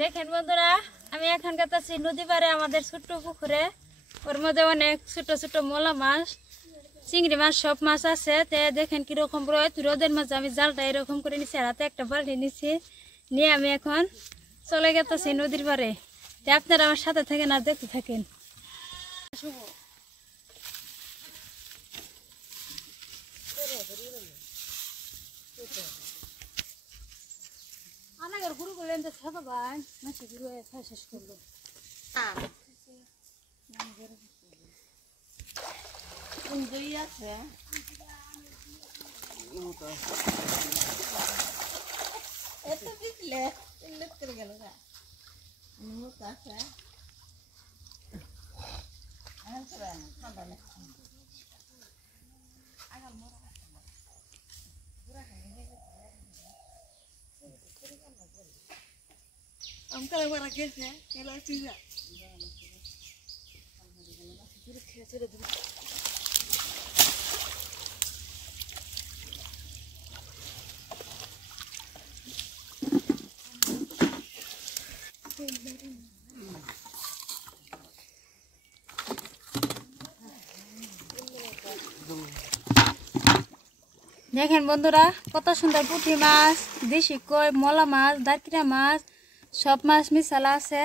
দেখেন বন্ধুরা, আমি এখন কাটাচ্ছি নদী পাড়ে আমাদের ছোট্ট পুকুরে। ওর মধ্যে অনেক ছোট ছোট মোলা মাছ, চিংড়ি মাছ, সব মাছ আছে। তে দেখেন কিরকম রোদের মাঝে আমি জালটা এরকম করে নিচ্ছি, হাতে একটা বালতি নিচ্ছি, নিয়ে আমি এখন চলে গেতেছি নদীর পাড়ে। তে আপনারা আমার সাথে থাকেন আর দেখতে থাকেন। আমার গুরু করলেন তো থাকো ভাই, মাসে গুরু শেষ করলো। দেখেন বন্ধুরা, কত সুন্দর পুঁটি মাছ, দেশি কই, মলা মাছ, দারকিনা মাছ, সব মাছ মিশালা আছে।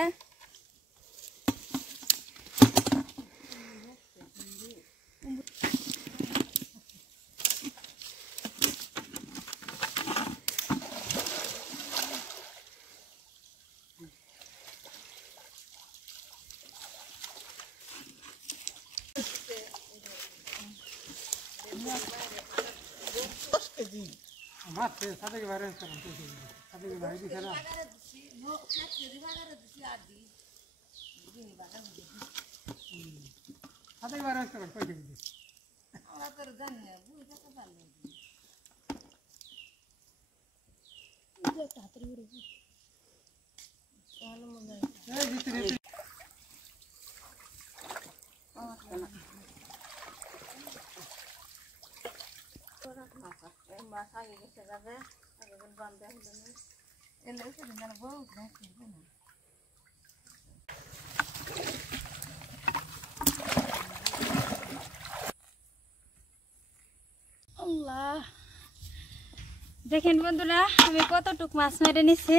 দেখেন বন্ধুরা, আমি কতটুক মাছ মেরে নিছি।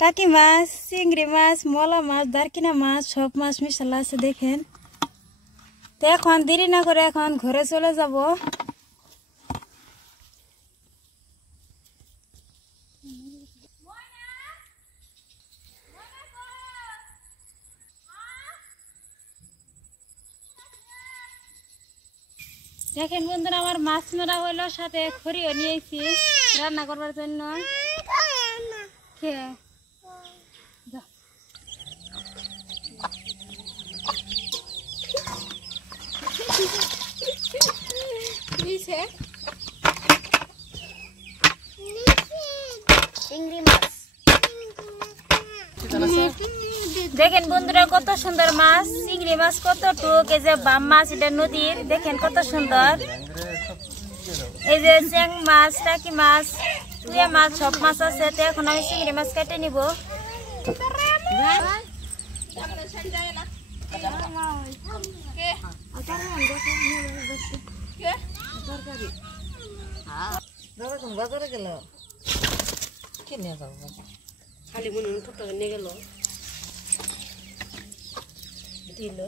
টাকি মাছ, চিংড়ি মাছ, মলা মাছ, দারকিনা মাছ, সব মাছ মিশালা আছে। দেখেন, তো এখন দেরি না করে এখন ঘরে চলে যাব। দেখেন বন্ধুরা, আমার মাছ মারা হইলো, সাথে খড়িও নিয়েছি রান্না করবার জন্য। দেখেন বন্ধুরা, কত সুন্দর মাছ, চিংড়ি মাছ কতটুক, এই যে বাম মাছ, এটা নদীর। দেখেন কত সুন্দর, এই যে চেং মাছ, টাকি মাছ, টুয়া মাছ, সব মাছ আছে। তো এখন আমি চিংড়ি মাছ কেটে নিব। খালি মনে ছোট নিয়ে গেল দিল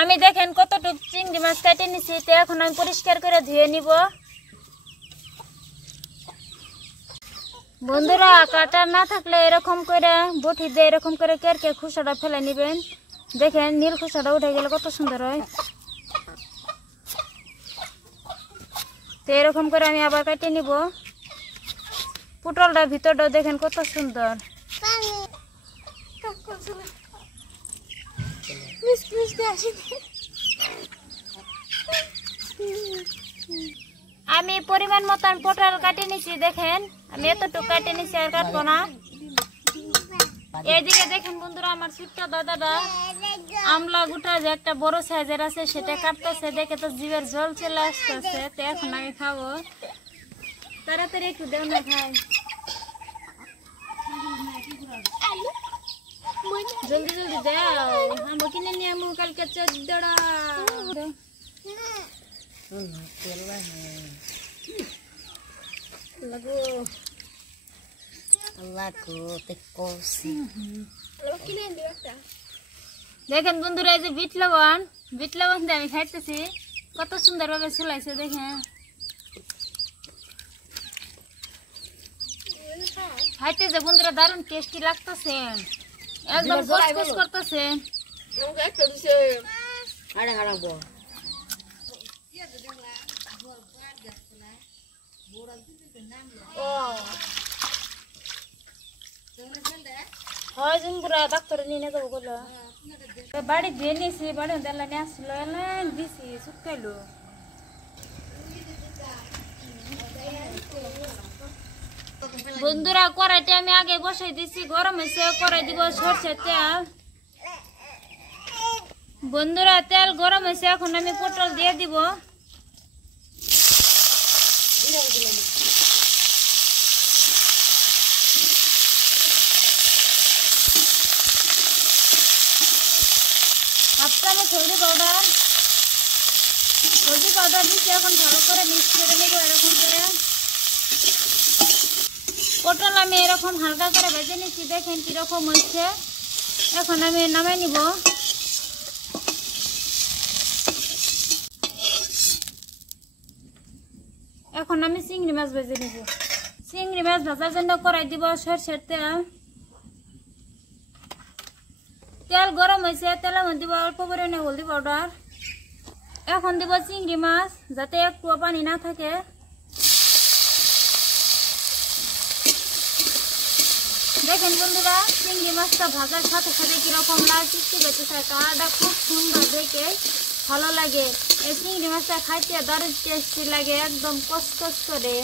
আমি দেখেন কতটুক চিংড়ি মাছ কেটে নিছি। তো এখন আমি পরিষ্কার করে ধুয়ে নিব। বন্ধুরা, কাটা না থাকলে এরকম করে বটি দিয়ে এরকম করে কেরকে খোসাটা ফেলে নিবেন। দেখেন নীল খোসাটা উঠে গেলে কত সুন্দর হয়। তো এরকম করে আমি আবার কেটে নিব। পটলটা ভিতরটাও দেখেন কত সুন্দর। আমি পরিমাণ মতন পটল কাটে নিছি। দেখেন আমি এতটুকু কাটে নিছি, আর কাটবো না। এইদিকে দেখেন বন্ধুরা, আমার ছোট্ট দাদাটা আমলা গুটা যে একটা বড় সাইজের আছে সেটা কাটতেছে। দেখে তো জিভের জল চলে আসতেছে। তো এখন আমি খাবো। তাড়াতাড়ি একটু দেও না খাই, জলদি জলদি দাও, আমরা কিনে নিয়ে আমু কালকে 14টা লাগো দেখেন বন্ধুরা, এই যে বিট লবণ দিয়ে আমি খাইতেছি, কত সুন্দর ভাবে চুলাইছে দেখেন। খাইতেছে বন্ধুরা, দারুণ টেস্টি লাগতেছে, একদম কচকচ করতেছে। হয় জুনপুরা ডাক্তার নিয়ে যাবো বললো, বাড়ি ধুয়ে নিয়েছি, বাড়ি দেলা নিয়ে আসলো, এলাম দিছি শুকাইলো। বন্ধুরা কড়াইটা আমি আগে বসাই দিছি, গরম হয়েছে, কড়াই দিব সরষের তেল। বন্ধুরা তেল গরম হয়েছে, এখন আমি পটল দিয়ে দিব। হাফ চামচ হলদি পাউডার দিচ্ছি, এখন ভালো করে মিক্স করে নেবো এরকম করে। পটল আমি এরকম হালকা করে ভেজে নিচ্ছি, দেখেন কিরকম হচ্ছে। এখন আমি নামাই নিব। এখন আমি চিংড়ি মাছ ভেজে নিব। চিংড়ি মাছ ভাজার জন্য কড়াই দিব সরষের তেল। তেল গরম হয়েছে, তেলের মধ্যে দিব অল্প পরিমাণে হলদি পাউডার। এখন দিব চিংড়ি মাছ, যাতে একটু পানি না থাকে। দেখেন বন্ধুরা, চিংড়ি মাছটা ভাজার সাথে সাথে কিরকম লাল চিপতে গেছে, কালারটা খুব সুন্দর, দেখে ভালো লাগে। এই চিংড়ি মাছটা খাইতে দারুণ টেস্টি লাগে, একদম কচকচ করে।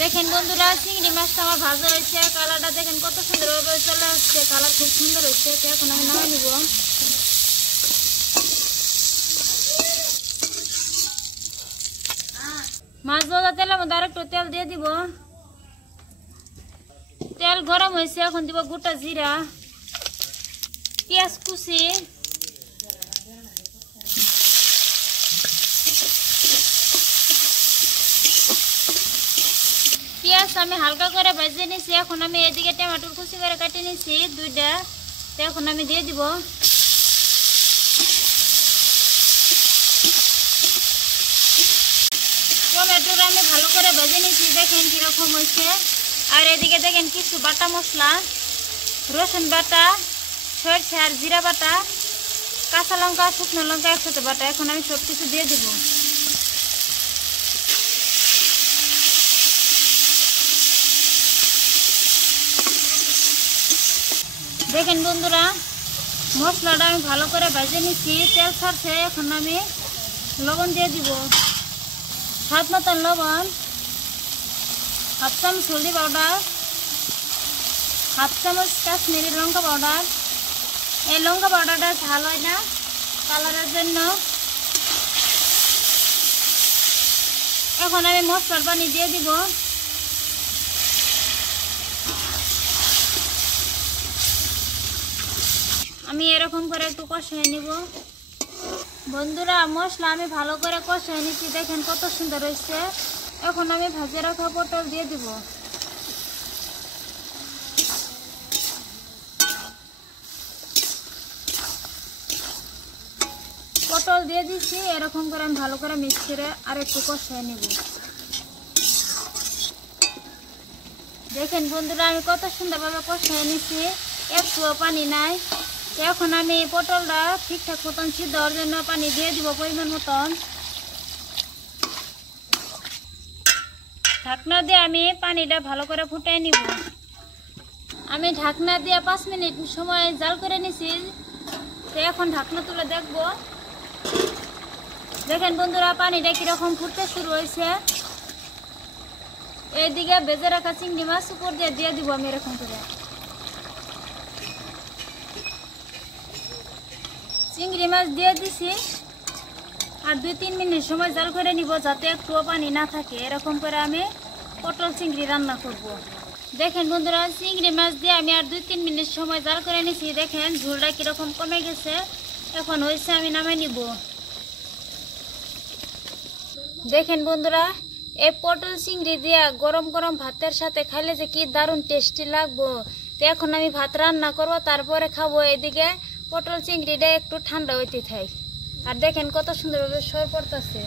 দেখেন বন্ধুরা, চিংড়ি মাছটা আমার ভাজা হয়েছে, কালারটা দেখেন কত সুন্দর ভাবে চলে আসছে, কালার খুব সুন্দর হয়েছে। এখন আমি নামিয়ে নিব। মাছ ভাজা তেলের মধ্যে আরেকটু তেল দিয়ে দিব। তেল গরম হয়েছে, এখন দিব গোটা জিরা, পেঁয়াজ কুচি, পেঁয়াজ আমি হালকা করে ভেজে নিছি। এখন আমি এদিকে টমেটোর কুচি করে কাটিয়ে নিছি 2টা, এখন আমি দিয়ে দিব। টমেটোর আমি ভালো করে ভেজে নিছি, দেখেন কিরকম হয়েছে। আর এদিকে দেখেন কিছু বাটা মশলা, রসুন বাটা, সরষে আর জিরা বাটা, কাঁচা লঙ্কা, শুকনো লঙ্কা একসাথে বাটা। এখন আমি সব কিছু দিয়ে দিব। দেখেন বন্ধুরা, মশলাটা আমি ভালো করে ভেজে নিচ্ছি, তেল ছাড়ছে। এখন আমি লবণ দিয়ে দিব, স্বাদ মতন লবণ, হাফ চামচ হলদি পাউডার, হাফ চামচ কাশ্মীরি লঙ্কা পাউডার। এই লঙ্কা পাউডারটা ঝাল হয় না, কালারের জন্য। এখন আমি মশলার পানি দিয়ে দিব। আমি এরকম করে একটু কষিয়ে নিব। বন্ধুরা, মশলা আমি ভালো করে কষিয়ে নিচ্ছি, দেখেন কত সুন্দর হয়েছে। এখন আমি ভাজে রাখা পটল দিয়ে দিব। পটল দিয়ে দিচ্ছি, এরকম করে আমি ভালো করে মিক্স করে আর একটু কষিয়ে নিব। দেখেন বন্ধুরা, আমি কত সুন্দরভাবে কষিয়ে নিচ্ছি, একটুও পানি নাই। এখন আমি পটলটা ঠিকঠাক মতন সিদ্ধ হওয়ার জন্য পানি দিয়ে দিব পরিমাণ মতন। ঢাকনা দিয়ে আমি পানিটা ভালো করে ফুটিয়ে নিব। আমি ঢাকনা দিয়ে 5 মিনিট সময় জাল করে নিছি। তো এখন ঢাকনা তুলে দেখব। দেখেন বন্ধুরা, পানিটা কিরকম ফুটতে শুরু হয়েছে। এইদিকে ভেজে রাখা চিংড়ি মাছ উপর দিয়ে দিব আমি এরকম করে। চিংড়ি মাছ দিয়ে দিছি, আর 2-3 মিনিট সময় জাল করে নিব, যাতে একটুও পানি না থাকে। এরকম করে আমি পটল চিংড়ি রান্না করব। দেখেন বন্ধুরা, চিংড়ি মাছ দিয়ে আমি আর 2-3 মিনিট সময় জাল করে নিছি। দেখেন ঝোলটা কিরকম কমে গেছে, এখন হয়েছে, আমি নামাই নিব। দেখেন বন্ধুরা, এই পটল চিংড়ি দিয়া গরম গরম ভাতের সাথে খাইলে যে কি দারুণ টেস্টি লাগবো। তো এখন আমি ভাত রান্না করব, তারপরে খাবো। এদিকে পটল চিংড়িটা একটু ঠান্ডা হইতে থাই। আর দেখেন কত সুন্দরভাবে সর পড়তেছে।